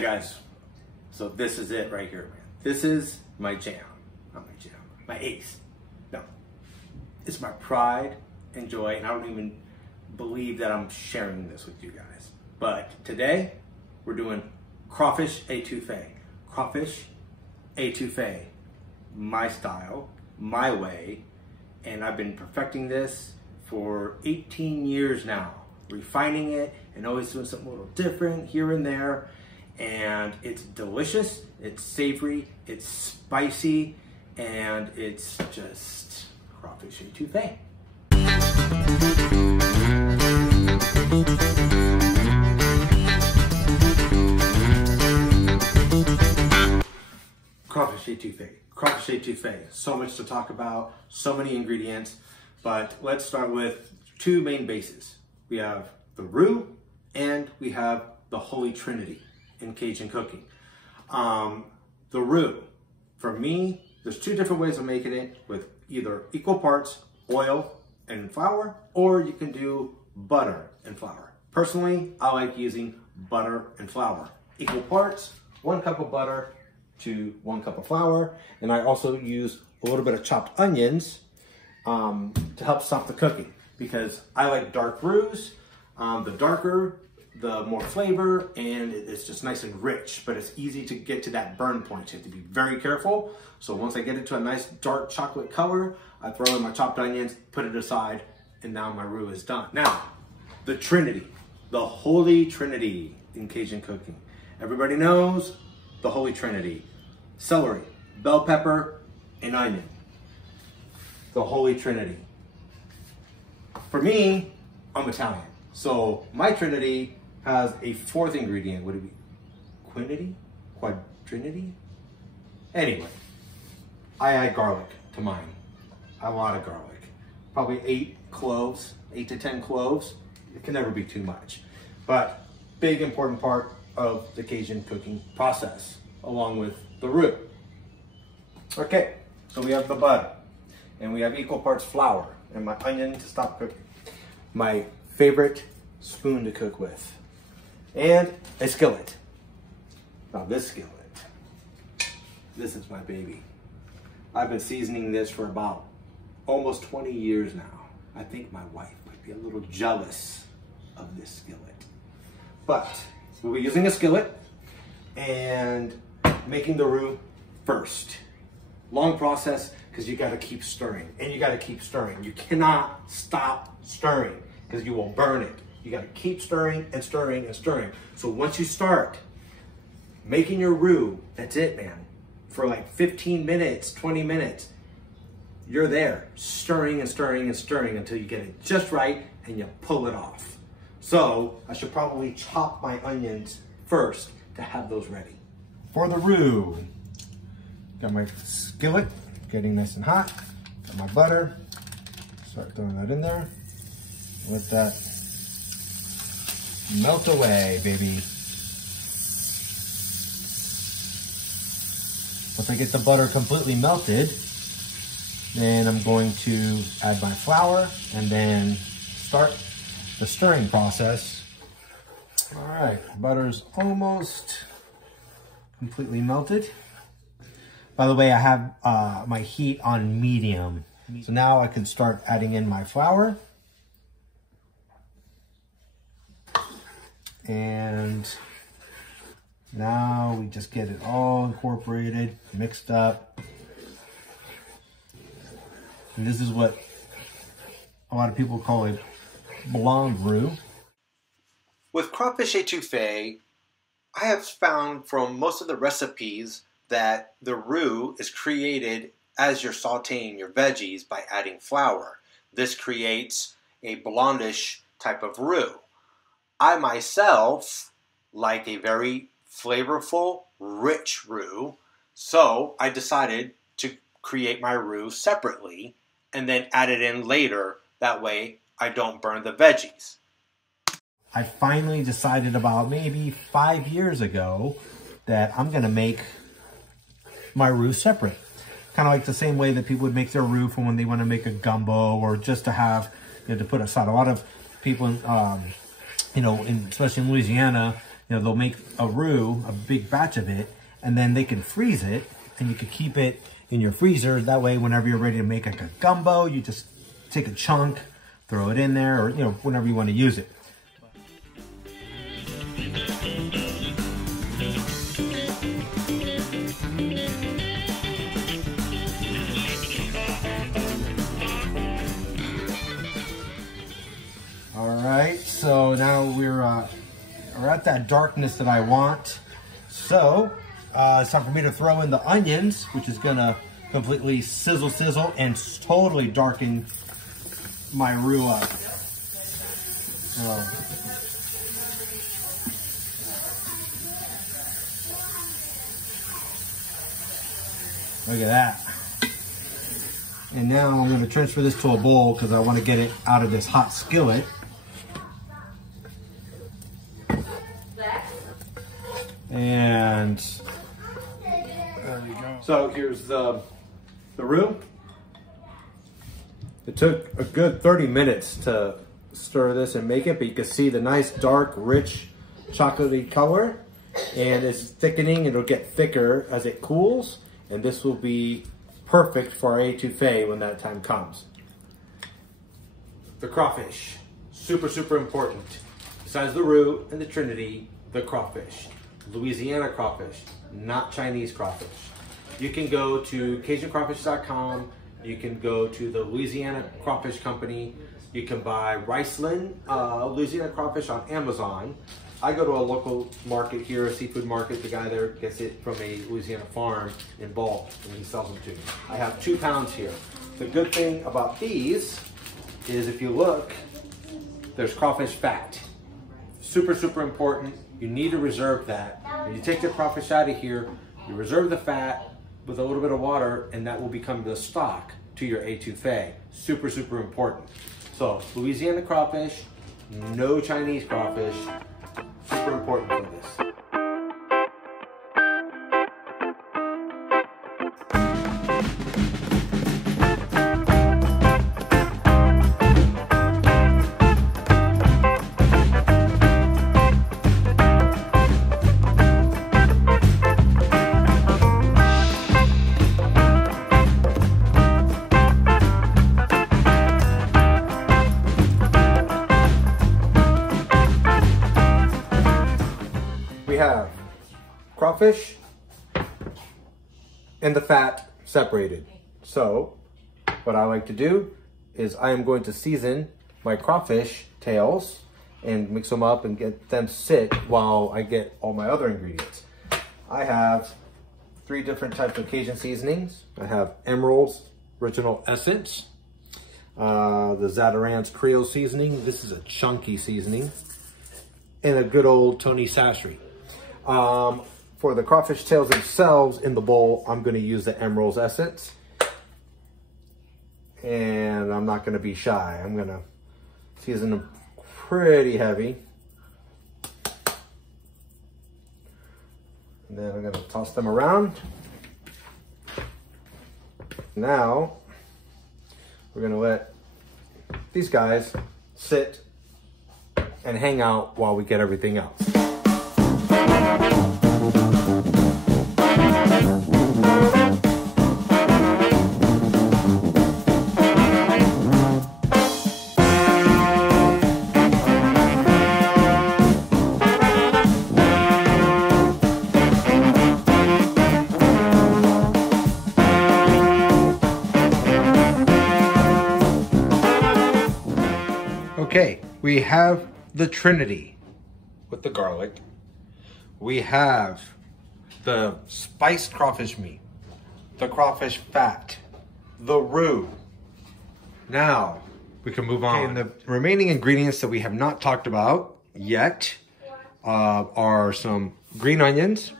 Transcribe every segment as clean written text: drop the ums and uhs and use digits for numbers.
Alright guys, so this is it right here, man. This is my jam. Not my jam, my ace. No, it's my pride and joy, and I don't even believe that I'm sharing this with you guys. But today, we're doing crawfish etouffee. Crawfish etouffee, my style, my way, and I've been perfecting this for 18 years now, refining it and always doing something a little different here and there. And it's delicious, it's savory, it's spicy, and it's just crawfish etouffee. Crawfish etouffee. Crawfish etouffee. So much to talk about, so many ingredients, but let's start with two main bases. We have the roux and we have the Holy Trinity in Cajun cooking. The roux, for me, there's two different ways of making it, with either equal parts oil and flour, or you can do butter and flour. Personally, I like using butter and flour. Equal parts, 1 cup of butter to 1 cup of flour. And I also use a little bit of chopped onions to help stop the cooking, because I like dark roux. The darker, the more flavor, and it's just nice and rich, but it's easy to get to that burn point. You have to be very careful. So once I get it to a nice dark chocolate color, I throw in my chopped onions, put it aside, and now my roux is done. Now, the Trinity, the Holy Trinity in Cajun cooking. Everybody knows the Holy Trinity: celery, bell pepper, and onion. The Holy Trinity. For me, I'm Italian, so my Trinity has a fourth ingredient. Would it be quinity? Quadrinity? Anyway, I add garlic to mine. A lot of garlic. Probably 8 cloves, 8 to 10 cloves. It can never be too much. But big important part of the Cajun cooking process, along with the roux. Okay, so we have the butter, and we have equal parts flour, and my onion to stop cooking. My favorite spoon to cook with, and a skillet. Now this skillet, this is my baby. I've been seasoning this for about almost 20 years now. I think my wife might be a little jealous of this skillet. But we'll be using a skillet and making the roux first. Long process, because you gotta keep stirring, and you gotta keep stirring. You cannot stop stirring, because you will burn it. You gotta keep stirring and stirring and stirring. So once you start making your roux, that's it, man. For like 15 minutes, 20 minutes, you're there, stirring and stirring and stirring until you get it just right and you pull it off. So I should probably chop my onions first to have those ready. For the roux, got my skillet getting nice and hot, got my butter, start throwing that in there. Let that melt away, baby. Once I get the butter completely melted, then I'm going to add my flour and then start the stirring process. All right, butter's almost completely melted. By the way, I have my heat on medium. So now I can start adding in my flour. And now we just get it all incorporated, mixed up. And this is what a lot of people call a blonde roux. With crawfish etouffee, I have found from most of the recipes that the roux is created as you're sauteing your veggies by adding flour. This creates a blondish type of roux. I myself like a very flavorful, rich roux, so I decided to create my roux separately and then add it in later. That way I don't burn the veggies. I finally decided about maybe 5 years ago that I'm gonna make my roux separate. Kind of like the same way that people would make their roux for when they want to make a gumbo, or just to have, you know, to put aside. A lot of people, especially in Louisiana, You know, they'll make a roux, a big batch of it, and then they can freeze it, and you can keep it in your freezer. That way, whenever you're ready to make like a gumbo, you just take a chunk, throw it in there, or, you know, whenever you want to use it. All right, so now we're at that darkness that I want. So it's time for me to throw in the onions, which is gonna completely sizzle and totally darken my roux up. Look at that. And now I'm going to transfer this to a bowl because I want to get it out of this hot skillet. And there we go. So here's the roux. It took a good 30 minutes to stir this and make it, but you can see the nice dark, rich, chocolatey color. And it's thickening. It'll get thicker as it cools. And this will be perfect for our etouffee when that time comes. The crawfish, super important. Besides the roux and the Trinity, the crawfish. Louisiana crawfish, not Chinese crawfish. You can go to CajunCrawfish.com. You can go to the Louisiana Crawfish Company. You can buy Riceland Louisiana crawfish on Amazon. I go to a local market here, a seafood market. The guy there gets it from a Louisiana farm in bulk, and he sells them to me. I have 2 pounds here. The good thing about these is if you look, there's crawfish fat. Super important. You need to reserve that. When you take the crawfish out of here, you reserve the fat with a little bit of water, and that will become the stock to your etouffee. Super important. So, Louisiana crawfish, no Chinese crawfish. Super important for this. We have crawfish and the fat separated. So what I like to do is I am going to season my crawfish tails and mix them up and get them sit while I get all my other ingredients. I have 3 different types of Cajun seasonings. I have Emerald's Original Essence, the Zatarain's Creole seasoning. This is a chunky seasoning, and a good old Tony Savory. For the crawfish tails themselves in the bowl, I'm going to use the Emerald's Essence. And I'm not going to be shy. I'm going to season them pretty heavy. And then I'm going to toss them around. Now, we're going to let these guys sit and hang out while we get everything else. Okay, we have the Trinity with the garlic. We have the spiced crawfish meat, the crawfish fat, the roux. Now we can move on. Okay, and the remaining ingredients that we have not talked about yet are some green onions,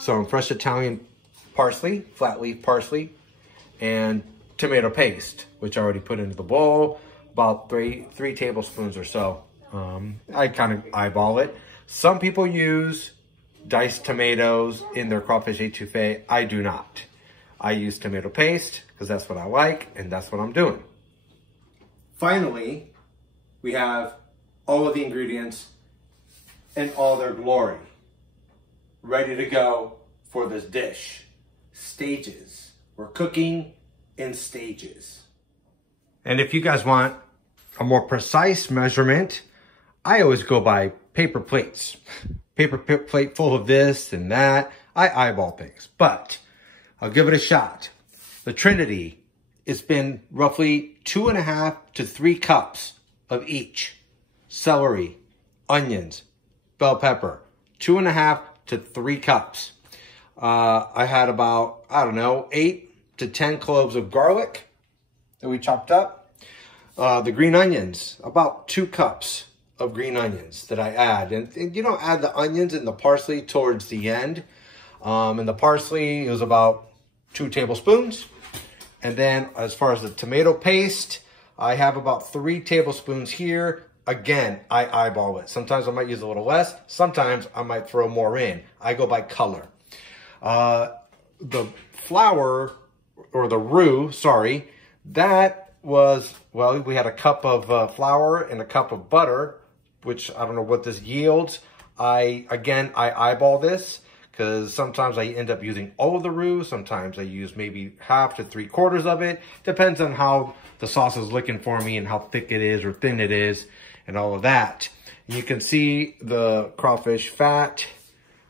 some fresh Italian parsley, flat leaf parsley, and tomato paste, which I already put into the bowl. About three tablespoons or so. I kind of eyeball it. Some people use diced tomatoes in their crawfish etouffee. I do not. I use tomato paste because that's what I like, and that's what I'm doing. Finally, we have all of the ingredients in all their glory. Ready to go for this dish. Stages. We're cooking in stages. And if you guys want a more precise measurement, I always go by paper plates. Paper plate full of this and that. I eyeball things, but I'll give it a shot. The Trinity, it's been roughly 2.5 to 3 cups of each. Celery, onions, bell pepper, 2.5 to 3 cups. I had about, I don't know, 8 to 10 cloves of garlic that we chopped up. The green onions, about 2 cups of green onions that I add. And you don't add the onions and the parsley towards the end. And the parsley is about 2 tablespoons. And then as far as the tomato paste, I have about 3 tablespoons here. Again, I eyeball it. Sometimes I might use a little less. Sometimes I might throw more in. I go by color. The flour, or the roux, sorry, that was, well, we had a cup of flour and a cup of butter, which I don't know what this yields. I eyeball this because sometimes I end up using all of the roux. Sometimes I use maybe 1/2 to 3/4 of it. Depends on how the sauce is looking for me and how thick it is or thin it is and all of that. You can see the crawfish fat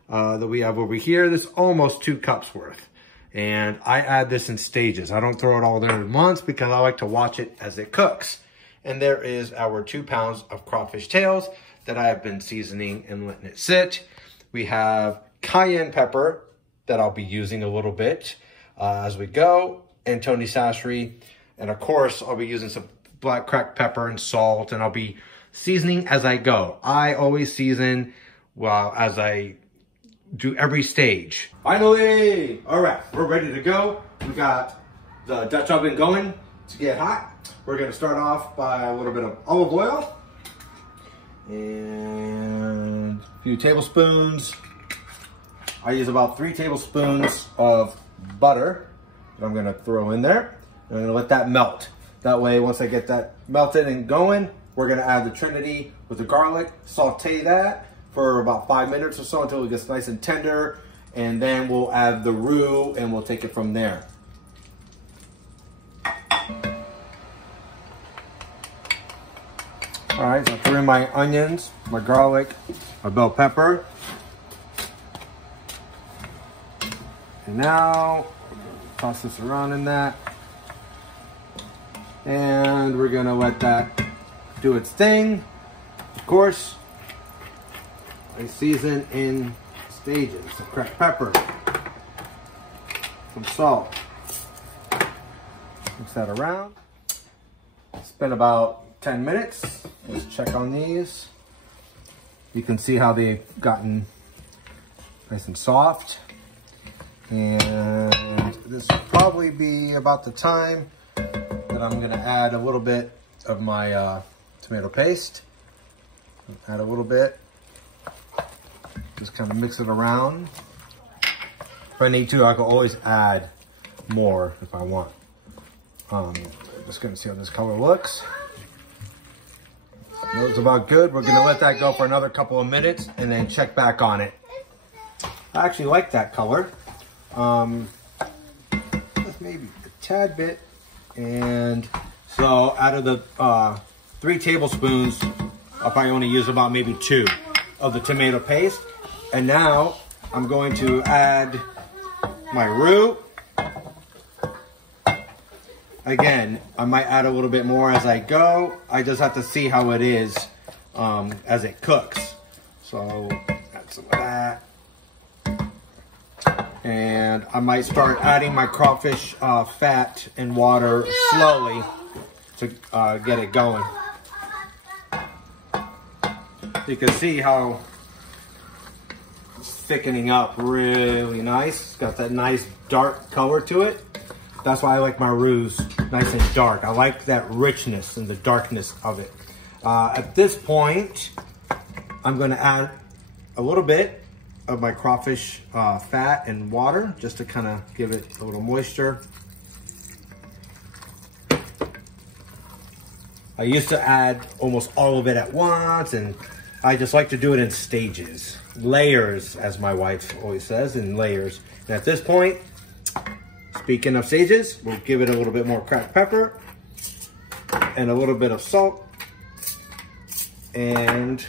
that we have over here. This is almost 2 cups worth. And I add this in stages. I don't throw it all there at once because I like to watch it as it cooks. And there is our 2 pounds of crawfish tails that I have been seasoning and letting it sit. We have cayenne pepper that I'll be using a little bit as we go, and Tony Savory. And of course, I'll be using some black cracked pepper and salt, and I'll be seasoning as I go. I always season as I do every stage. Finally, all right, we're ready to go. We got the Dutch oven going to get hot. We're gonna start off by a little bit of olive oil and a few tablespoons. I use about 3 tablespoons of butter that I'm gonna throw in there. I'm gonna let that melt. That way, once I get that melted and going, we're gonna add the Trinity with the garlic, saute that for about 5 minutes or so until it gets nice and tender. And then we'll add the roux and we'll take it from there. All right, so I threw in my onions, my garlic, my bell pepper. And now, toss this around in that. And we're gonna let that do its thing. Of course, I season in stages. Some cracked pepper, some salt. Mix that around. It's been about 10 minutes. Let's check on these. You can see how they've gotten nice and soft. And this will probably be about the time that I'm gonna add a little bit of my tomato paste. Add a little bit. Just kind of mix it around. If I need to, I can always add more if I want. Just gonna see how this color looks. It looks about good. We're gonna let that go for another couple of minutes and then check back on it. I actually like that color. Just maybe a tad bit. And so out of the 3 tablespoons, I'll probably only use about maybe 2 of the tomato paste. And now I'm going to add my roux. Again, I might add a little bit more as I go. I just have to see how it is as it cooks. So add some of that. And I might start adding my crawfish fat and water slowly to get it going. You can see how it's thickening up really nice. Got that nice dark color to it. That's why I like my roux nice and dark. I like that richness and the darkness of it. At this point, I'm gonna add a little bit of my crawfish fat and water just to kind of give it a little moisture. I used to add almost all of it at once and I just like to do it in stages. Layers, as my wife always says, in layers. And at this point, speaking of stages, we'll give it a little bit more cracked pepper and a little bit of salt. And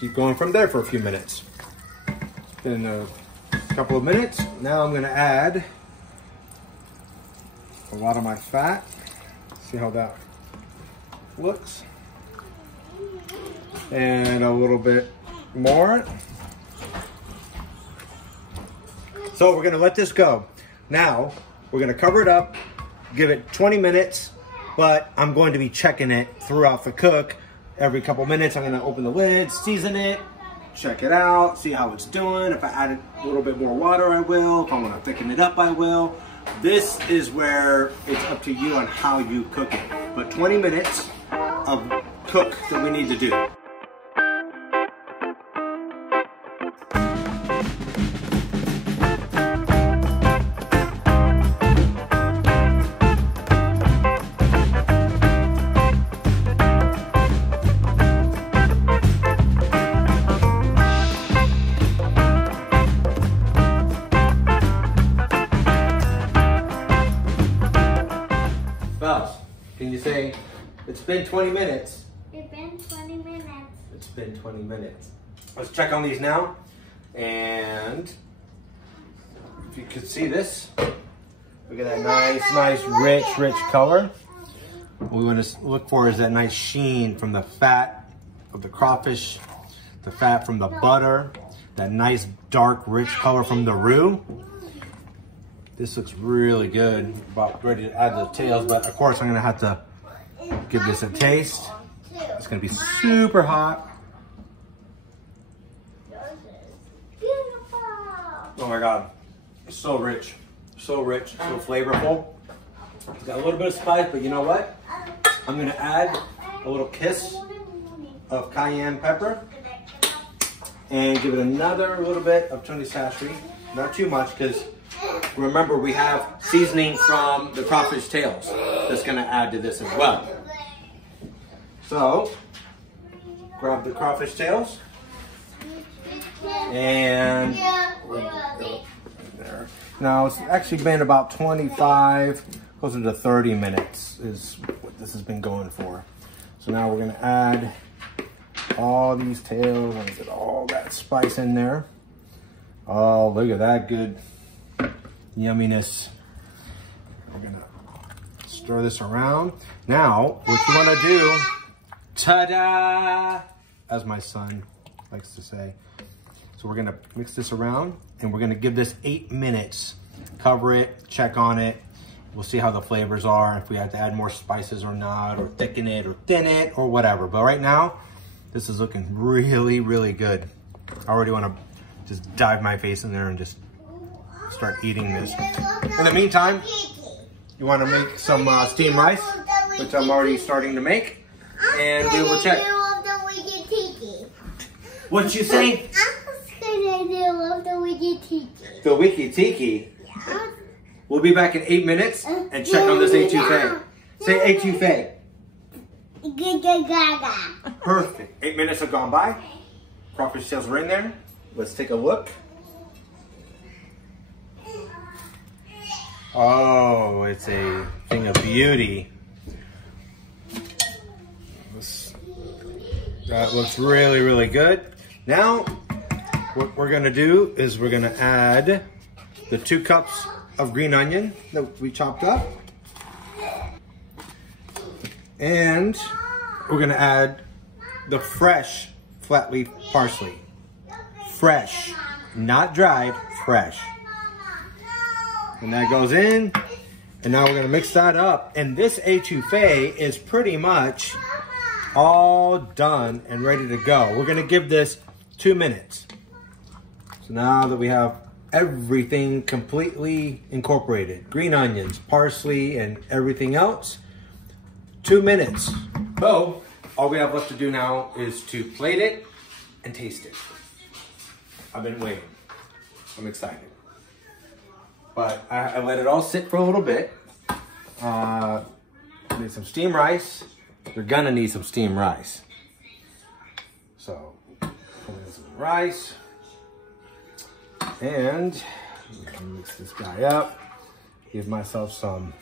keep going from there for a few minutes. In a couple of minutes, now I'm gonna add a lot of my fat. See how that looks? And a little bit more. So we're gonna let this go. Now, we're gonna cover it up, give it 20 minutes, but I'm going to be checking it throughout the cook. Every couple minutes, I'm gonna open the lid, season it, check it out, see how it's doing. If I add a little bit more water, I will. If I wanna thicken it up, I will. This is where it's up to you on how you cook it. But 20 minutes of cook that we need to do. Can you say, it's been 20 minutes? It's been 20 minutes. It's been 20 minutes. Let's check on these now. And if you could see this, look at that nice, rich color. What we want to look for is that nice sheen from the fat of the crawfish, the fat from the butter, that nice dark, rich color from the roux. This looks really good. About ready to add the tails, but of course I'm gonna have to give this a taste. It's gonna be super hot. Oh my God, so rich, so flavorful. It's got a little bit of spice, but you know what? I'm gonna add a little kiss of cayenne pepper and give it another little bit of Tony Savory. Not too much, because remember, we have seasoning from the crawfish tails that's gonna add to this as well. So, grab the crawfish tails and there. Now, it's actually been about 25, closer to 30 minutes is what this has been going for. So now we're gonna add all these tails and get all that spice in there. Oh, look at that good yumminess. We're gonna stir this around. Now, what you wanna do, ta-da, as my son likes to say. So we're gonna mix this around and we're gonna give this 8 minutes. Cover it, check on it. We'll see how the flavors are, if we have to add more spices or not, or thicken it or thin it or whatever. But right now, this is looking really good. I already wanna just dive my face in there and just start eating this. In the meantime, you want to make some steamed rice, which I'm already starting to make, and we will check. What you say? The wiki tiki. We'll be back in 8 minutes and check on this etouffee. Say etouffee. Perfect. 8 minutes have gone by. Crawfish tails are in there. Let's take a look. Oh, it's a thing of beauty. That looks really good. Now, what we're gonna do is we're gonna add the 2 cups of green onion that we chopped up. And we're gonna add the fresh flat leaf parsley. Fresh, not dried, fresh. And that goes in, and now we're gonna mix that up. And this etouffee is pretty much all done and ready to go. We're gonna give this 2 minutes. So now that we have everything completely incorporated, green onions, parsley, and everything else, 2 minutes. So all we have left to do now is to plate it and taste it. I've been waiting. I'm excited. But I let it all sit for a little bit. Need some steamed rice. You're gonna need some steamed rice. So, put in some rice. And mix this guy up. Give myself some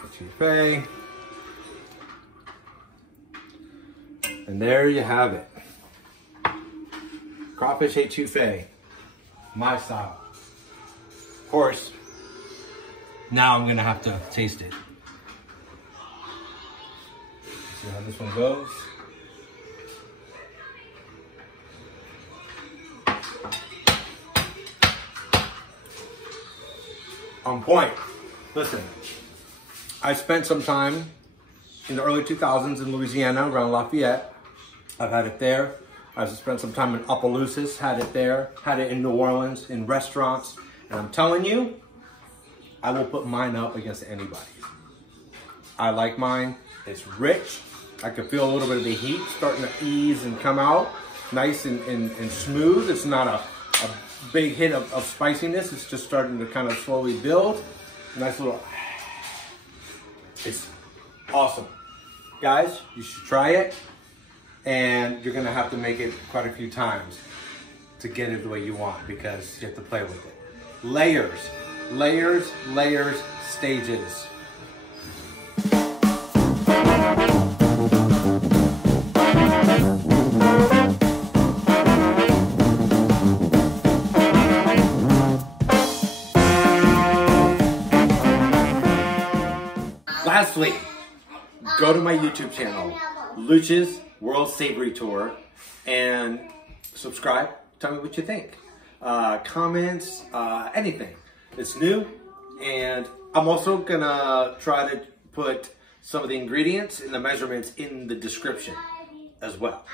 etouffee. And there you have it. Crawfish etouffee. My style. Of course, now I'm gonna have to taste it. See how this one goes. On point. Listen, I spent some time in the early 2000s in Louisiana around Lafayette. I've had it there. I've spent some time in Opelousas, had it there, had it in New Orleans, in restaurants. And I'm telling you, I will put mine up against anybody. I like mine. It's rich. I can feel a little bit of the heat starting to ease and come out. Nice and smooth. It's not a big hit of spiciness. It's just starting to kind of slowly build. Nice little, it's awesome. Guys, you should try it. And you're gonna have to make it quite a few times to get it the way you want because you have to play with it. Layers, layers, layers, stages. Lastly, go to my YouTube channel, Looch's World Savory Tour, and subscribe. Tell me what you think. Comments, anything. It's new, and I'm also gonna try to put some of the ingredients and the measurements in the description as well.